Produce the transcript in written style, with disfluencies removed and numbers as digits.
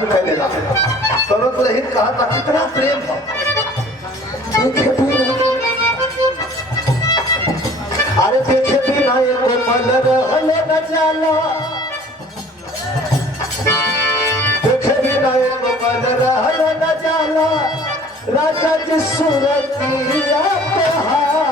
करो तो यही कहा था कितना प्रेम हो। अरे देखे बिना एको पल रहल न जाला, देखे बिना एको पल रहल न जाला, राजा जी सूरतिया तोहार